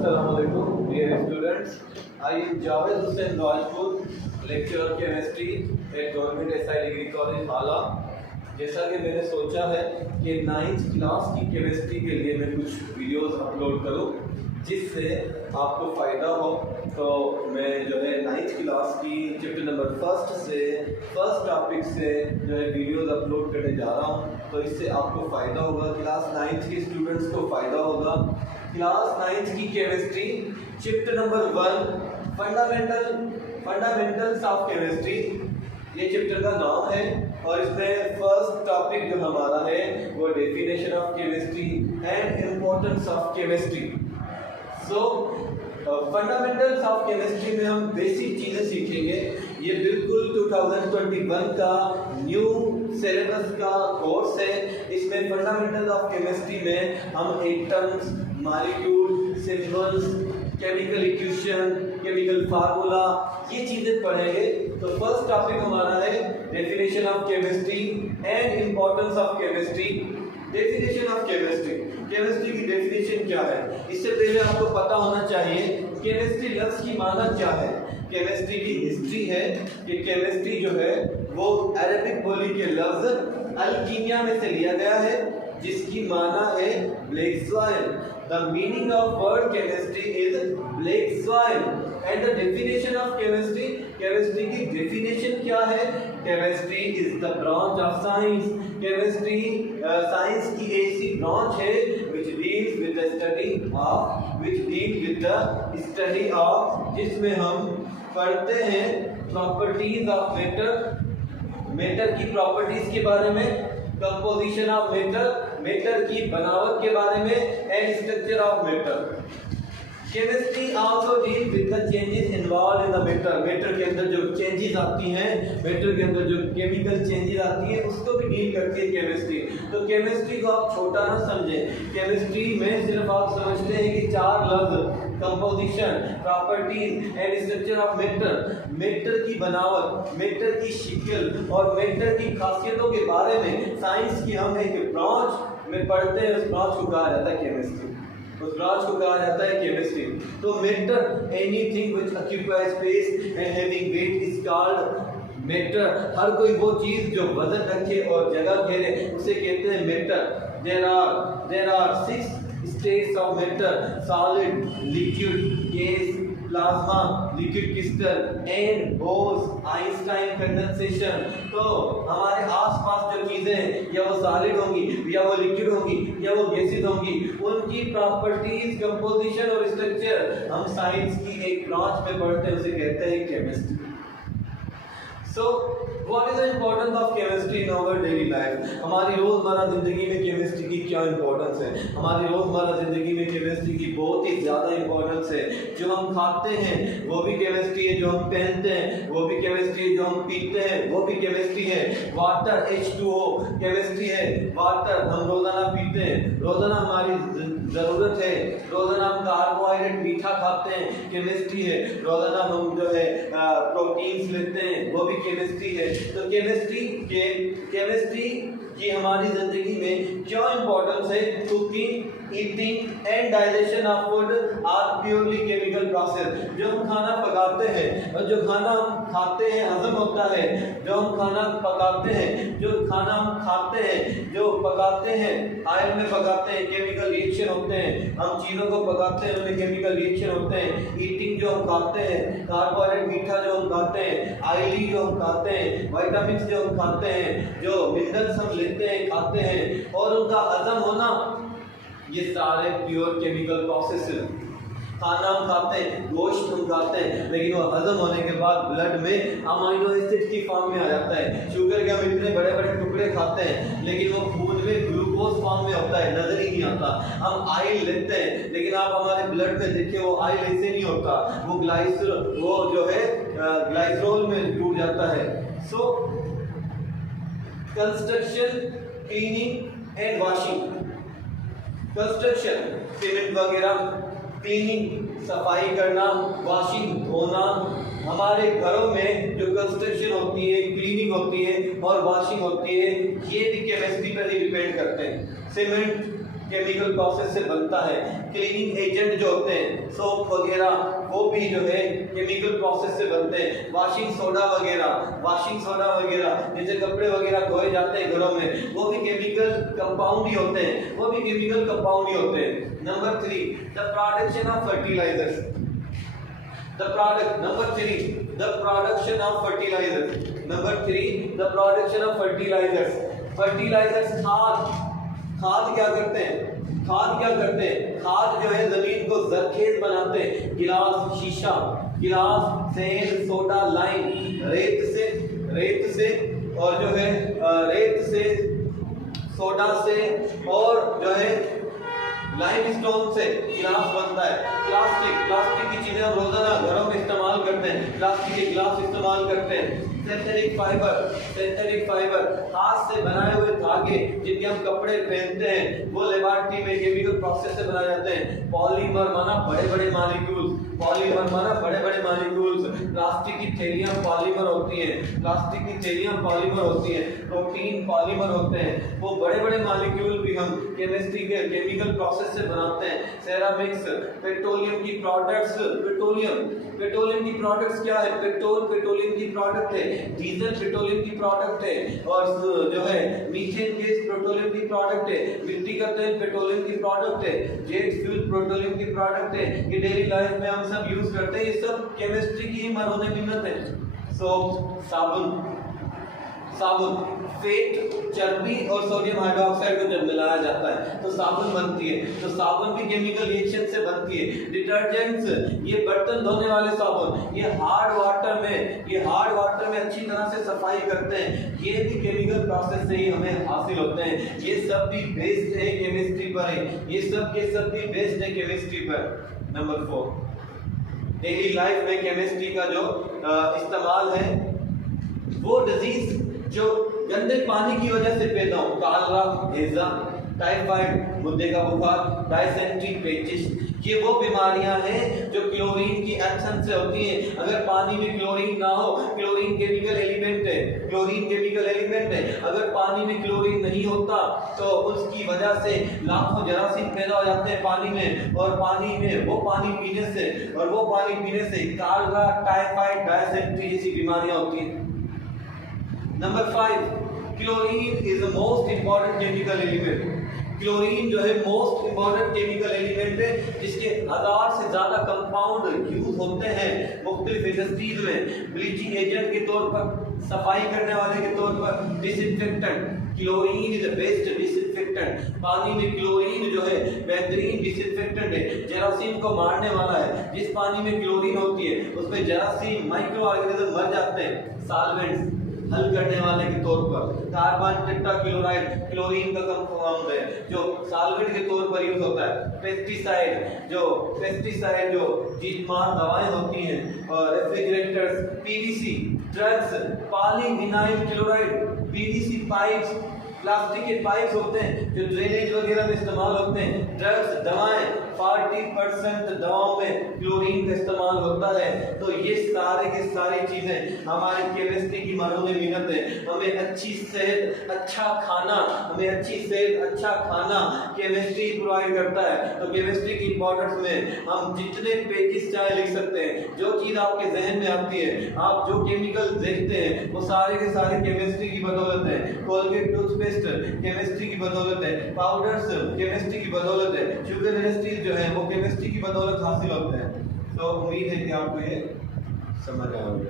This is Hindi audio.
Assalamualaikum, dear students. I am Javed Hussain Rajput, lecturer chemistry at Government SI Degree College हाला। जैसा कि मैंने सोचा है कि 9th क्लास की केमिस्ट्री के लिए मैं कुछ वीडियोस अपलोड करूं जिससे आपको फ़ायदा हो। तो मैं जो है 9th क्लास की चैप्टर नंबर फर्स्ट टॉपिक से जो है वीडियोस अपलोड करने जा रहा हूं। तो इससे आपको फ़ायदा होगा, क्लास 9th के स्टूडेंट्स को फ़ायदा होगा। क्लास 9th की chemistry chapter number 1 fundamentals of chemistry, ये चैप्टर का नाम है। और इसमें फर्स्ट टॉपिक जो हमारा है वो definition of chemistry and importance of chemistry. So fundamentals of chemistry में हम बेसिक चीज़ें सीखेंगे। ये बिल्कुल 2021 का न्यू सिलेबस का कोर्स है। इसमें फंडामेंटल ऑफ केमिस्ट्री में हम atoms, molecule, symbols, chemical equation, chemical formula, ये चीज़ें पढ़ेंगे। तो फर्स्ट टॉपिक हमारा है definition of chemistry and importance of chemistry. Definition of chemistry, chemistry की डेफिनेशन क्या है? इससे पहले आपको पता होना चाहिए केमिस्ट्री लफ्ज़ की माना क्या है। केमिस्ट्री की हिस्ट्री है कि केमिस्ट्री जो है वो अरबिक बोली के लफ्ज़ अल्कीमिया में से लिया गया है, जिसकी माना है black soil. The meaning of word chemistry is black soil and the definition of chemistry, chemistry की definition क्या है? Chemistry is the branch of science. Chemistry science की ऐसी branch है which deals with the study of जिसमें हम पढ़ते हैं properties of matter की properties के बारे में, कंपोजिशन ऑफ मैटर की बनावट के बारे में, and structure of matter. Chemistry also deal with the changes involve in the matter के अंदर जो चेंजेस आती हैं, मैटर के अंदर जो केमिकल चेंजेस आती हैं, उसको भी डील करती है केमिस्ट्री। तो केमिस्ट्री को आप छोटा ना समझें। केमिस्ट्री में सिर्फ आप समझते हैं कि 4 लफ्ज composition, properties and structure of matter की बनावट, मैटर की शक्ल और मैटर की खासियतों के बारे में साइंस की हम एक ब्रांच में पढ़ते हैं। उस ब्रांच को कहा जाता है केमिस्ट्री। उस ब्रांच को कहा जाता है केमिस्ट्री। तो matter anything which occupy space and having weight is called matter. हर कोई वो चीज जो वजन रखे और जगह घेरे उसे कहते हैं matter. There are 6 states of matter: solid, liquid, gas, plasma, liquid crystal and Bose Einstein condensation। तो हमारे आसपास जो चीजें या वो सॉलिड होंगी या वो लिक्विड होंगी या वो गैसेस होंगी, उनकी प्रॉपर्टीज, कंपोजिशन और स्ट्रक्चर हम साइंस की एक ब्रांच में पढ़ते हैं, उसे कहते हैं chemistry. So, what is the importance of chemistry in our daily life? हमारी रोज़मर्रा ज़िंदगी में केमिस्ट्री की क्या इंपॉर्टेंस है? हमारी रोज़मर्रा ज़िंदगी में केमिस्ट्री की बहुत ही ज़्यादा इंपॉर्टेंस है। जो हम खाते हैं वो भी केमिस्ट्री है, जो हम पहनते हैं वो भी केमिस्ट्री है, जो हम पीते हैं वो भी केमिस्ट्री है। वाटर H2O केमिस्ट्री है। वाटर हम रोज़ाना पीते हैं, रोज़ाना हमारी ज़रूरत है। रोज़ाना हम कार्बोहाइड्रेट मीठा खाते हैं, केमिस्ट्री है। रोज़ाना हम जो है प्रोटीन्स लेते हैं, वो भी केमिस्ट्री है। तो केमिस्ट्री की हमारी जिंदगी में क्या इंपॉर्टेंस है? Cooking, eating and digestion of food are purely chemical process. जो हम खाना पकाते हैं और जो खाना हम खाते हैं हजम होता है। जो हम खाना पकाते हैं, जो खाना हम खाते हैं, जो पकाते हैं, आयन में पकाते हैं, केमिकल रिएक्शन होते हैं। हम चीज़ों को पकाते हैं, उनमें केमिकल रिएक्शन होते हैं। ईटिंग जो हम खाते हैं, कार्बोहाइड्रेट मीठा जो हम खाते हैं, ऑयली जो हम खाते हैं, विटामिन जो हम खाते हैं, जो मिनरल्स हम लेते हैं, खाते हैं, और उनका हजम होना, ये सारे प्योर केमिकल प्रोसेस हैं। खाना हम खाते हैं, गोश्त हम खाते हैं, लेकिन वो हजम होने के बाद ब्लड में अमाइनो एसिड की फॉर्म में आ जाता है। शुगर के हम इतने बड़े बड़े टुकड़े खाते हैं, लेकिन वो खून में ग्लूकोज फॉर्म में होता है, नजर ही नहीं आता। हम ऑयल लेते हैं, लेकिन आप हमारे ब्लड में देखिए वो ऑयल ऐसे नहीं होता, वो जो है ग्लाइसरोल में टूट जाता है। So construction, cleaning and washing. Construction cement वगैरह, क्लीनिंग सफाई करना, वॉशिंग धोना। हमारे घरों में जो कंस्ट्रक्शन होती है, क्लीनिंग होती है और वॉशिंग होती है, ये भी केमिस्ट्री पर ही डिपेंड करते हैं। सीमेंट केमिकल प्रोसेस से बनता है। क्लीनिंग एजेंट जो होते हैं, सोप वगैरह, वो भी जो है केमिकल प्रोसेस से बनते हैं। वॉशिंग सोडा वगैरह जैसे कपड़े वगैरह धोए जाते हैं घरों में, वो भी केमिकल कंपाउंड ही होते हैं, number 3, the production of fertilisers. Number 3, the production of fertilisers. Fertilisers खाद क्या करते हैं? खाद जो है जमीन को जरखेज बनाते हैं। गिलास, शीशा, सेंड, सोडा, लाइम, रेत से और जो है रेत से, सोडा से और जो है लाइमस्टोन से गिलास बनता है। प्लास्टिक की चीजें हम रोजाना घरों में इस्तेमाल करते हैं, प्लास्टिक के गिलास इस्तेमाल करते हैं। सिंथेटिक फाइबर, हाथ से बनाए हुए धागे जिनके हम कपड़े पहनते हैं, वो लेबोरेटरी में केमिकल प्रोसेस से बनाए जाते हैं। पॉलीमर माना बड़े बड़े मॉलिक्यूल्स। प्लास्टिक की थैलियां पॉलीमर होती हैं, प्रोटीन पॉलीमर होते हैं। वो बड़े बड़े मॉलिक्यूल भी हम केमिस्ट्री के केमिकल प्रोसेस से बनाते हैं। सेरामिक्स, पेट्रोलियम की प्रोडक्ट्स, पेट्रोलियम की प्रोडक्ट्स क्या है? पेट्रोलियम की प्रोडक्ट है। डीजल पेट्रोलियम की प्रोडक्ट है, और जो है मीथेन गैस पेट्रोलियम की प्रोडक्ट है। मिट्टी का तेल पेट्रोलियम की प्रोडक्ट है। जेट फ्यूल पेट्रोलियम की प्रोडक्ट है। ये डेली लाइफ में हम सब यूज करते हैं, ये सब केमिस्ट्री की मरहूने मिन्नत है। साबुन, फेट, चर्बी और सोडियम हाइड्रोक्साइड को जब मिलाया जाता है तो साबुन बनती है। तो साबुन भी केमिकल रिएक्शन से बनती है। डिटर्जेंट्स, ये बर्तन धोने वाले साबुन, ये हार्ड वाटर में अच्छी तरह से सफाई करते हैं। ये भी केमिकल प्रोसेस से ही हमें हासिल होते हैं। ये सब भी बेस्ड है केमिस्ट्री पर। नंबर 4, डेली लाइफ में केमिस्ट्री का जो इस्तेमाल है, वो डिजीज जो गंदे पानी की वजह से पैदा हो, कॉलरा, हैजा, टाइफाइड, मुद्दे का बुखार, डायसेंट्री, पेचिश, ये वो बीमारियां हैं जो क्लोरीन की एब्सेंस से होती हैं। अगर पानी में क्लोरीन ना हो, क्लोरीन केमिकल एलिमेंट है, अगर पानी में क्लोरीन नहीं होता तो उसकी वजह से लाखों जरासीम पैदा हो जाते हैं पानी में, और वो पानी पीने से कॉलरा, टाइफाइड, डायसेंट्री जैसी बीमारियां होती हैं। Number 5, chlorine is the most important chemical element. Chlorine जो है मोस्ट इंपॉर्टेंट केमिकल एलिमेंट है, जिसके 1000 से ज्यादा कंपाउंड यूज होते हैं मुख्तलिफ इंडस्ट्रीज में। ब्लीचिंग एजेंट के तौर पर, सफाई करने वाले के तौर पर, disinfectant. Chlorine is the best disinfectant. पानी में क्लोरीन जो है बेहतरीन डिसइंफेक्टेंट है, जरासीम को मारने वाला है। जिस पानी में क्लोरीन होती है उसमें जरासीम, माइक्रो ऑर्गेनिज्म मर जाते हैं। सॉल्वेंट्स, हल करने वाले के तौर पर, कार्बन टेट्राक्लोराइड क्लोरीन का कंपाउंड है जो सॉल्वेंट के तौर पर यूज होता है। पेस्टिसाइड जो जीवमार दवाएं होती हैं, और refrigerators, PVC, drugs, polyvinyl chloride, PVC pipes, plastic के पाइप्स होते हैं जो ड्रेनेज वगैरह में इस्तेमाल होते हैं। ड्रग्स, दवाएं, 40% दवाओं में क्लोरीन का इस्तेमाल होता है। तो ये सारे की सारी चीजें हमारी केमिस्ट्री की मरहूने मिन्नत है। हमें अच्छी सेहत, अच्छा खाना केमिस्ट्री प्रोवाइड करता है। तो केमिस्ट्री की इंपॉर्टेंस में हम जितने पेजेस चाहे लिख सकते हैं। जो चीज आपके जहन में आती है, आप जो केमिकल देखते हैं, वो सारे के सारे केमिस्ट्री की बदौलत है। कोलगेट टूथपेस्ट केमिस्ट्री की बदौलत है, पाउडर्स केमिस्ट्री की बदौलत है, शुगर इंडस्ट्रीज जो है वो केमिस्ट्री की बदौलत हासिल होते हैं। तो उम्मीद है कि आपको ये समझ आया होगा।